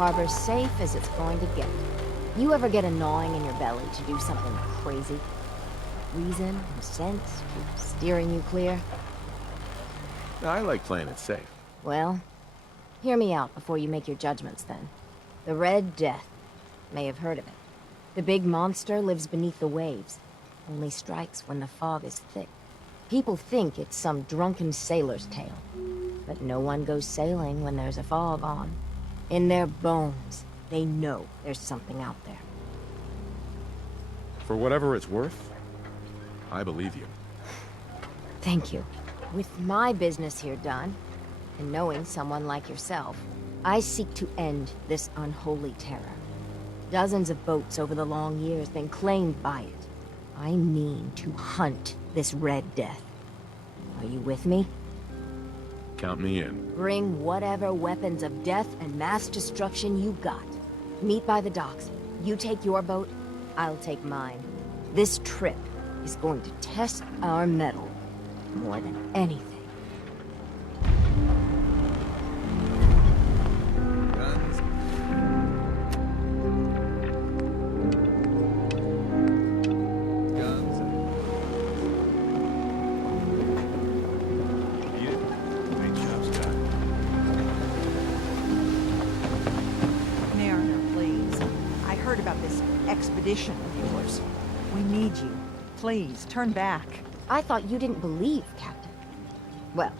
Harbor's safe as it's going to get. You ever get a gnawing in your belly to do something crazy? Reason and sense keep steering you clear? I like playing it safe. Well, hear me out before you make your judgments then. The Red Death. May have heard of it. The big monster lives beneath the waves. Only strikes when the fog is thick. People think it's some drunken sailor's tale. But no one goes sailing when there's a fog on. In their bones, they know there's something out there. For whatever it's worth, I believe you. Thank you. With my business here done, and knowing someone like yourself, I seek to end this unholy terror. Dozens of boats over the long years been claimed by it. I mean to hunt this Red Death. Are you with me? Count me in. Bring whatever weapons of death and mass destruction you got. Meet by the docks. You take your boat, I'll take mine. This trip is going to test our mettle more than anything. Guns. Guns. Great job, Scott. Mariner, please. I heard about this expedition of yours. We need you. Please, turn back. I thought you didn't believe, Captain. Well,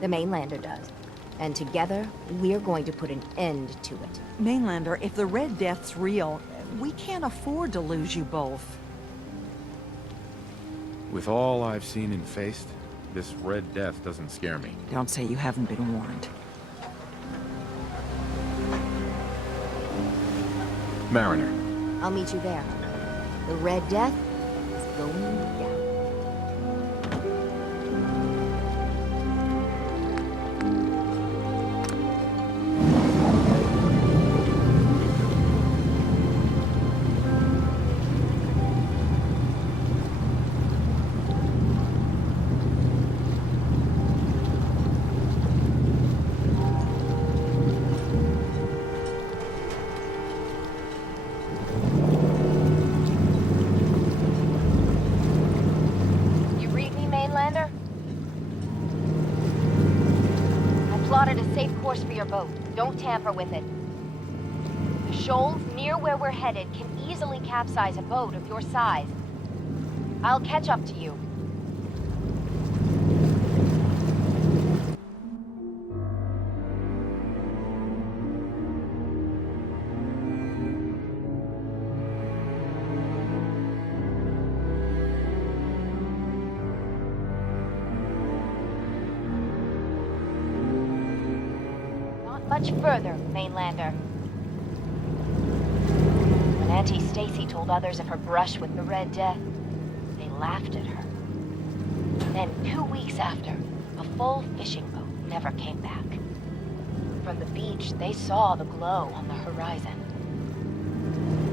the mainlander does. And together, we're going to put an end to it. Mainlander, if the Red Death's real, we can't afford to lose you both. With all I've seen and faced, this Red Death doesn't scare me. Don't say you haven't been warned. Mariner. I'll meet you there. The Red Death is going down. Plotted a safe course for your boat. Don't tamper with it. The shoals near where we're headed can easily capsize a boat of your size. I'll catch up to you. Much further, mainlander. When Auntie Stacy told others of her brush with the Red Death, they laughed at her. Then 2 weeks after, a full fishing boat never came back. From the beach, they saw the glow on the horizon.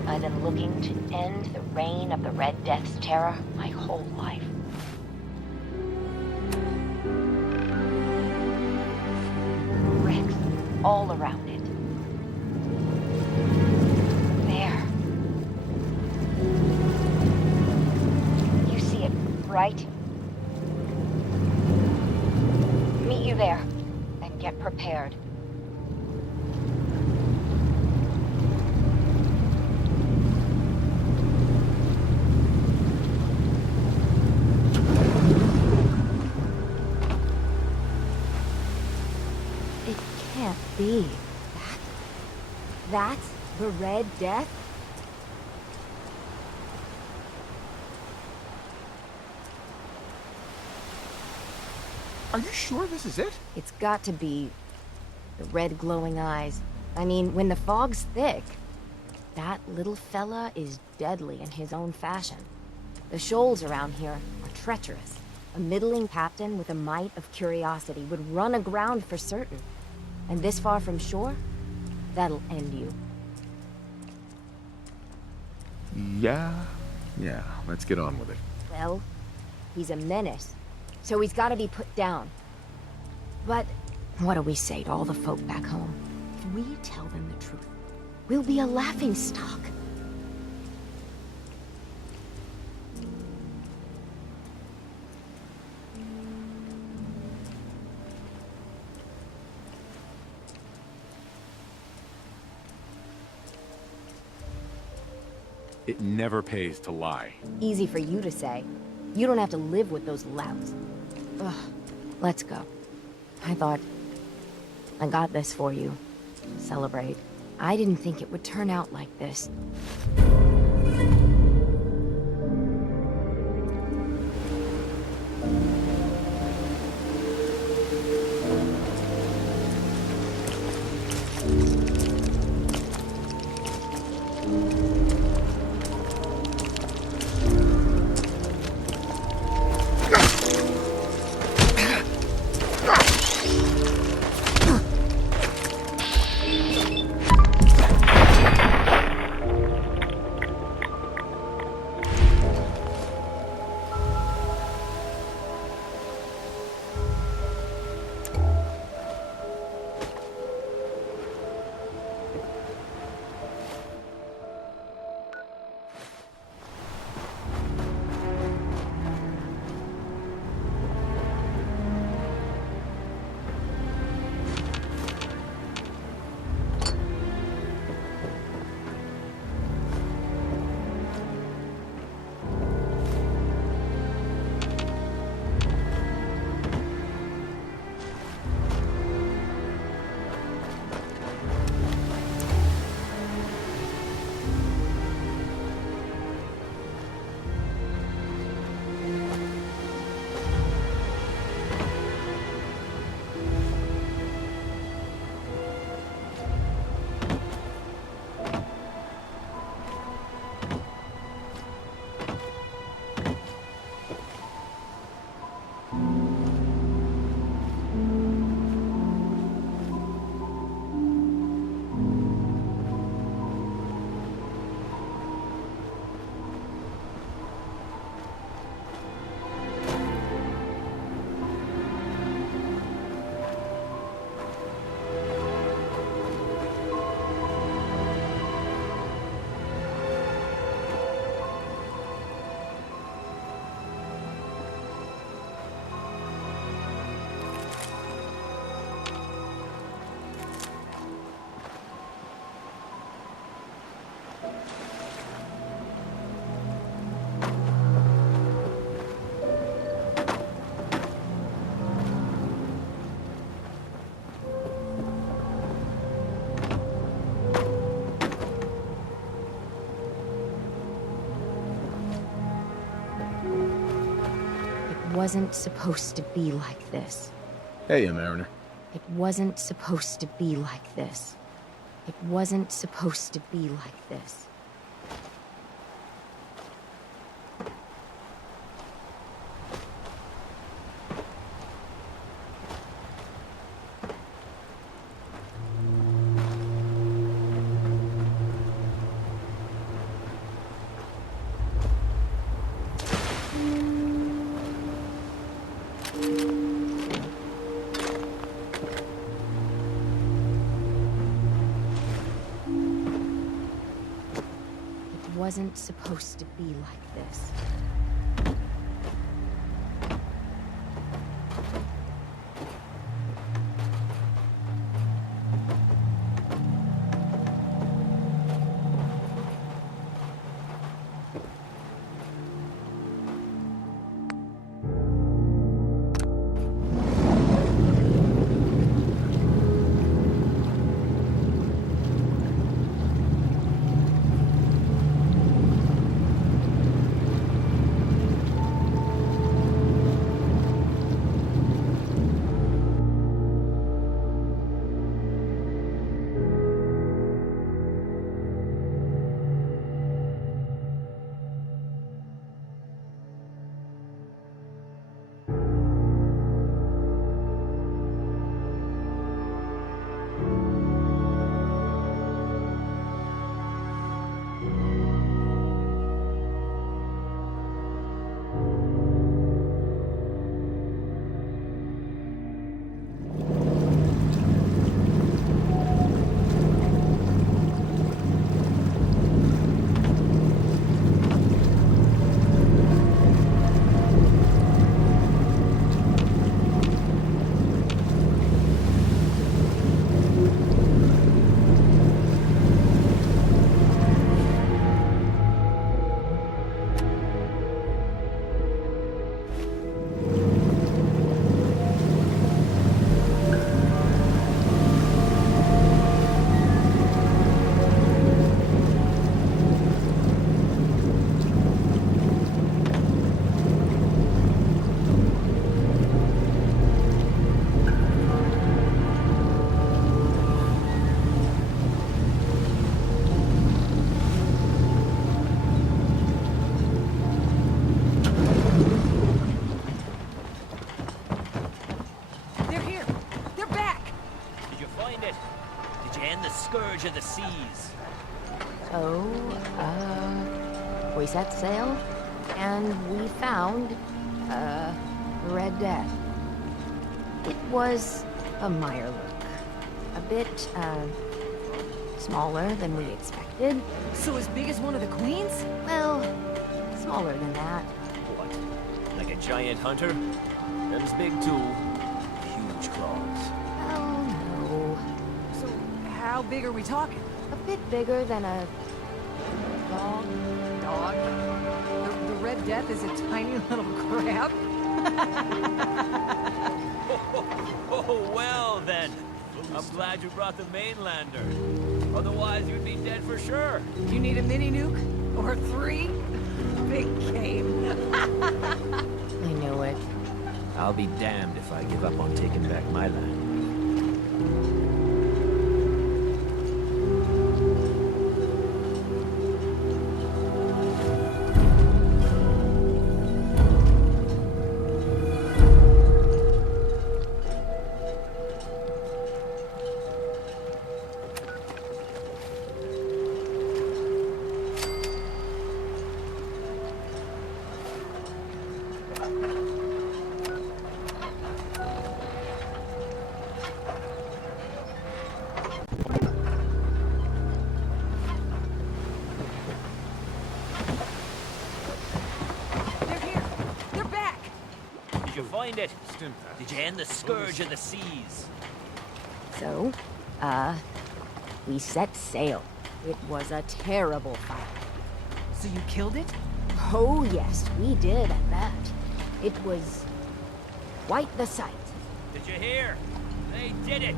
I've been looking to end the reign of the Red Death's terror my whole life. Wrecks all around it. There. You see it, right? Meet you there, and get prepared. Be that's the Red Death? Are you sure this is it? It's got to be the red glowing eyes. I mean, when the fog's thick, that little fella is deadly in his own fashion. The shoals around here are treacherous. A middling captain with a mite of curiosity would run aground for certain. And this far from shore, that'll end you. Yeah, let's get on with it. Well, he's a menace, so he's got to be put down. But what do we say to all the folk back home? If we tell them the truth, We'll be a laughingstock. It never pays to lie. Easy for you to say. You don't have to live with those louts. Ugh. Let's go. I thought... I got this for you. Celebrate. I didn't think it would turn out like this. It wasn't supposed to be like this. Hey, Mariner. It wasn't supposed to be like this. It wasn't supposed to be like this. It wasn't supposed to be like this. find it? Did you end the scourge of the seas? So, we set sail, and we found, the Red Death. It was a mire look. A bit, smaller than we expected. So as big as one of the queens? Well, smaller than that. What? Like a giant hunter? Them's big too. Huge claws. Oh, no. So how big are we talking? A bit bigger than a dog. Dog? The Red Death is a tiny little crab? Oh, well then. I'm glad you brought the mainlander. Otherwise, you'd be dead for sure. You need a mini nuke? Or 3? Big game. I knew it. I'll be damned if I give up on taking back my land. They're here. They're back. Did you find it? Did you end the scourge of the seas? So, we set sail. It was a terrible fight. So you killed it? Oh, yes, we did at that. It was quite the sight. Did you hear? They did it.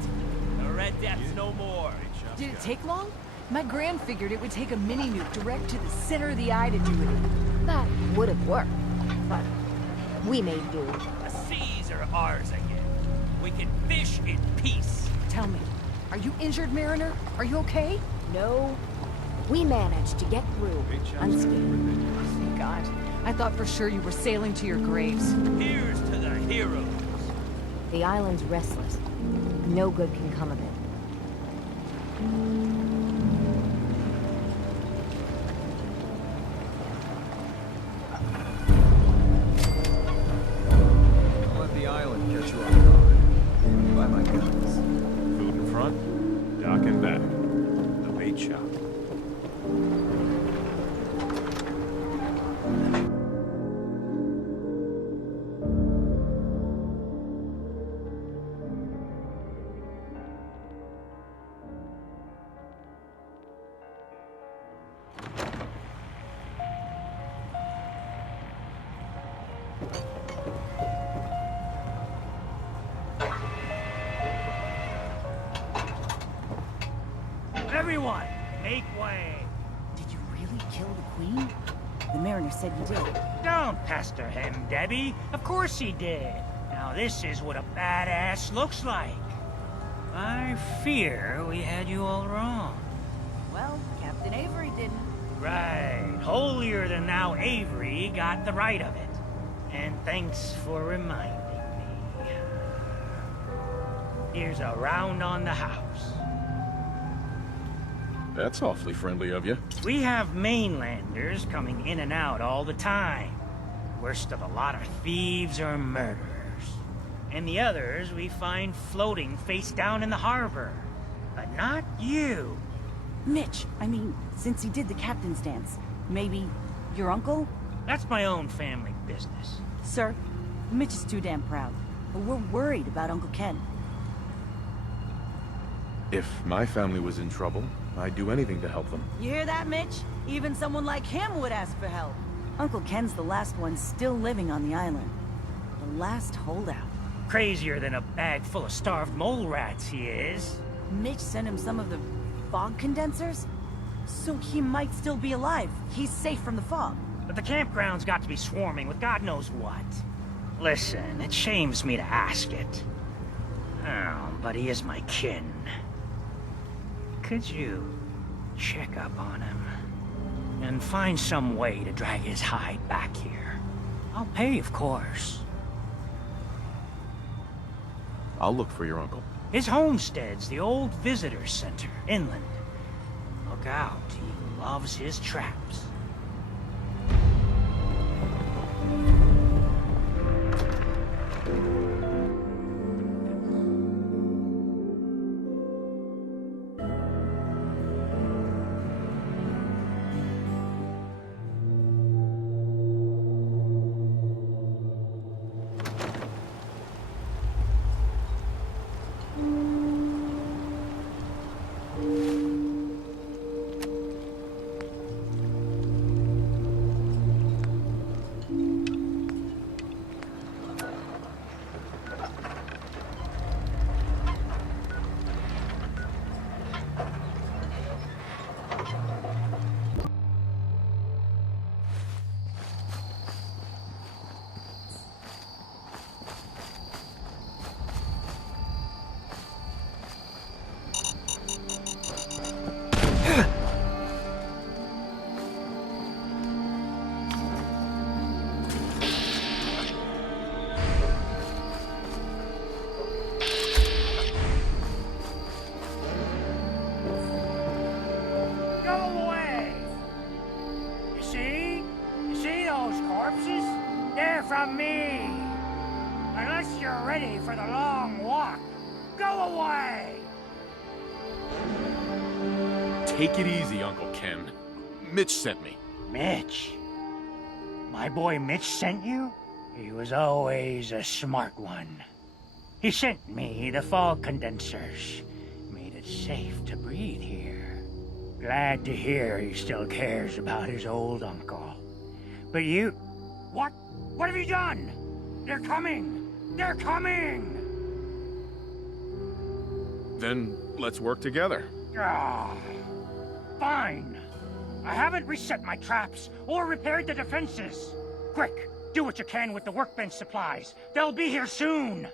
The Red Death's no more. Did it take long? My gran figured it would take a mini nuke direct to the center of the eye to do it. That would have worked, but we made do. The seas are ours again. We can fish in peace. Tell me, are you injured, Mariner? Are you okay? No, we managed to get through unscathed. Thank God. I thought for sure you were sailing to your graves. Here's to the heroes. The island's restless. No good can come of it. Don't let the island catch you off guard. By my guns. Food in front, dock in back. The bait shop. Everyone, make way. Did you really kill the queen? The mariner said you did. Don't pester him, Debbie. Of course he did. Now this is what a badass looks like. I fear we had you all wrong. Well, Captain Avery didn't. Right. Holier than thou Avery got the right of it. And thanks for reminding me. Here's a round on the house. That's awfully friendly of you. We have mainlanders coming in and out all the time. Worst of a lot of thieves or murderers. And the others we find floating face down in the harbor. But not you. Mitch, I mean, since he did the captain's dance, maybe your uncle? That's my own family business. Sir, Mitch is too damn proud. But we're worried about Uncle Ken. If my family was in trouble, I'd do anything to help them. You hear that, Mitch? Even someone like him would ask for help. Uncle Ken's the last one still living on the island. The last holdout. Crazier than a bag full of starved mole rats, he is. Mitch sent him some of the fog condensers? So he might still be alive. He's safe from the fog. But the campground's got to be swarming with God knows what. Listen, it shames me to ask it. Oh, but he is my kin. Could you check up on him? And find some way to drag his hide back here. I'll pay, of course. I'll look for your uncle. His homestead's the old visitor center, inland. Look out, he loves his traps. From me. Unless you're ready for the long walk, go away! Take it easy, Uncle Ken. Mitch sent me. Mitch? My boy Mitch sent you? He was always a smart one. He sent me the fog condensers. Made it safe to breathe here. Glad to hear he still cares about his old uncle. But you... What? What have you done? They're coming! They're coming! Then let's work together. Ah, fine. I haven't reset my traps or repaired the defenses. Quick, do what you can with the workbench supplies. They'll be here soon.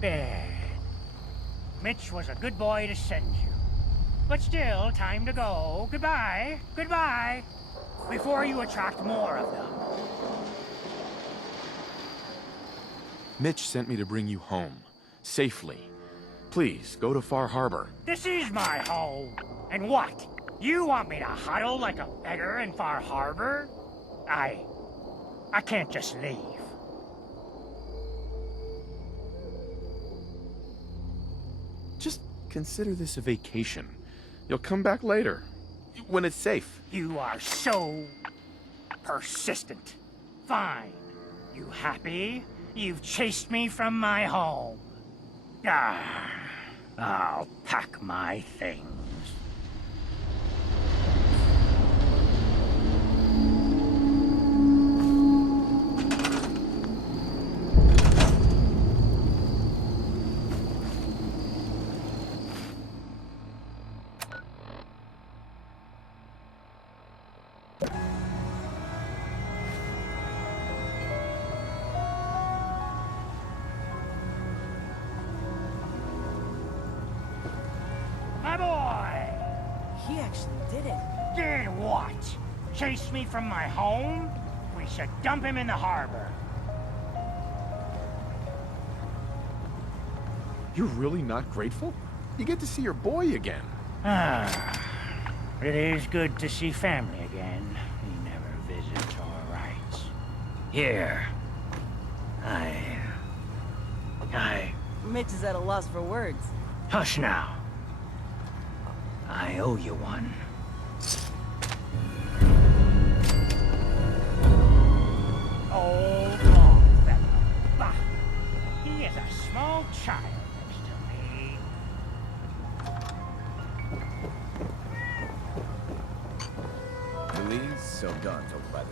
Bad. Mitch was a good boy to send you. But still, time to go. Goodbye. Goodbye. Before you attract more of them. Mitch sent me to bring you home. Safely. Please, go to Far Harbor. This is my home. And what? You want me to huddle like a beggar in Far Harbor? I can't just leave. Just consider this a vacation. You'll come back later, when it's safe. You are so persistent. Fine. You happy? You've chased me from my home. Ah, I'll pack my things. My boy! He actually did it. Did what? Chase me from my home? We should dump him in the harbor. You're really not grateful? You get to see your boy again. Ah, it is good to see family again. He never visits or writes. Here. Mitch is at a loss for words. Hush now. I owe you one. Old Longfellow. Bah! He is a small child next to me. Louise, so done over by the...